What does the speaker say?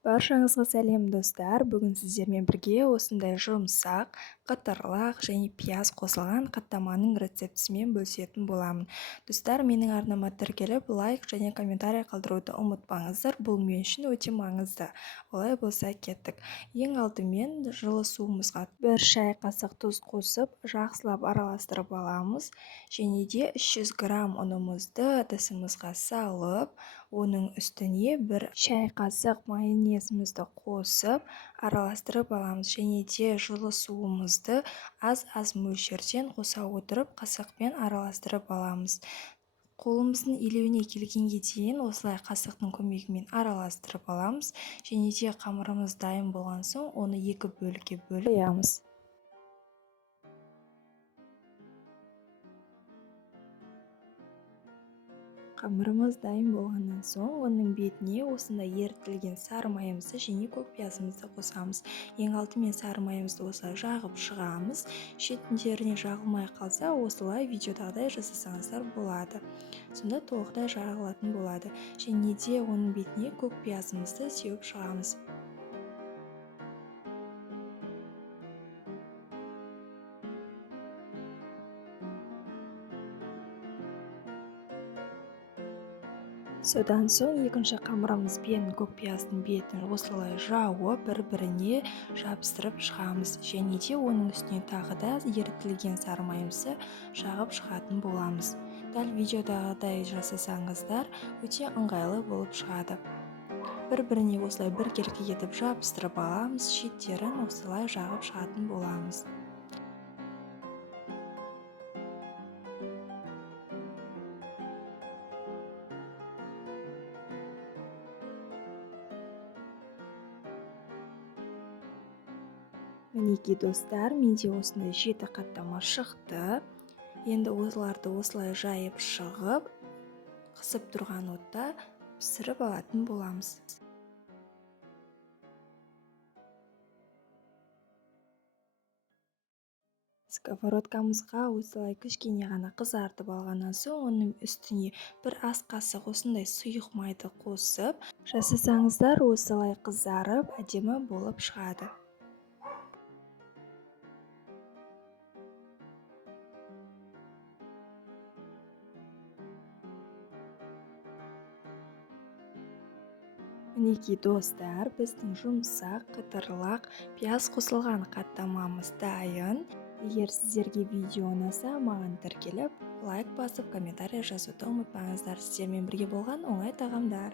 Баршаңызға сәлем достар. Бүгін сіздермен бірге осындай жұмсақ, қытырлақ және пияз қосылған қаттаманың рецептісімен бөлісетін боламын. Достар, менің арнама тіркеліп, лайк және комментарий қалдыруды ұмытпаңыздар. Бұл мен үшін өте маңызды. Олай болса кеттік. Ең алдымен жылы суымызға 1 шай қасық тұз қосып, жақсылап араластырып аламыз. Және де 300 грамм ұнымызды ыдысымызға салып, оның үстіне 1 шай қасық майонезімізді қосып араластырып аламыз. Және де жылы суымызды аз мөлшерден қоса отырып қасықпен араластырып аламыз. Қолымыздың илеуіне келгенге дейін осылай қасықтың көмегімен араластырып аламыз. Және де қамырымыз дайын болған соң оны 2 бөлікке бөліп қоямыз. Қамырымыз дайын болғаннан соң оның бетіне осындай ерітілген сары майымызды және көк пиязымызды қосамыз. Ең алдымен сары майымызды осылай жағып шығамыз. Шетіндеріне жағылмай қалса, осылай видеодағыдай жасасаңыздар болады. Сонда толықтай жарылатын болады. Және де оның бетіне көк пиязымызды сеуіп шығамыз. Содан соң екінші қамырымызбен көк пияздың бетін осылай жауып бір-біріне жабыстырып шығамыз. Және де оның үстіне тағы да ерітілген сары майымызды жағып шығатын боламыз. Дәл видеодағыдай жасасаңыздар, өте ыңғайлы болып шығады. Бір-біріне осылай біркелкі етіп жабыстырып аламыз, шеттерін осылай жағып шығатын боламыз. Мінекей достар, менде осындай 7 қаттама шықты. Енді оларды осылай жайып шығып, қысып тұрған отта пісіріп алатын боламыз. Сковородкамызға осылай кішкене ғана қызартып алғаннан соң, оның үстіне 1 ас қасық осындай сұйық майды қосып, жасасаңыздар осылай қызарып, әдемі болып шығады. Мінекей достар, біздің жұмсақ, қытырлақ, пияз қосылған қаттамамыз дайын. Егер сіздерге видео ұнаса, маған тіркеліп, лайк басып, комментарий жазуды ұмытпаңыздар. Сіздермен бірге болған оңай тағамдар.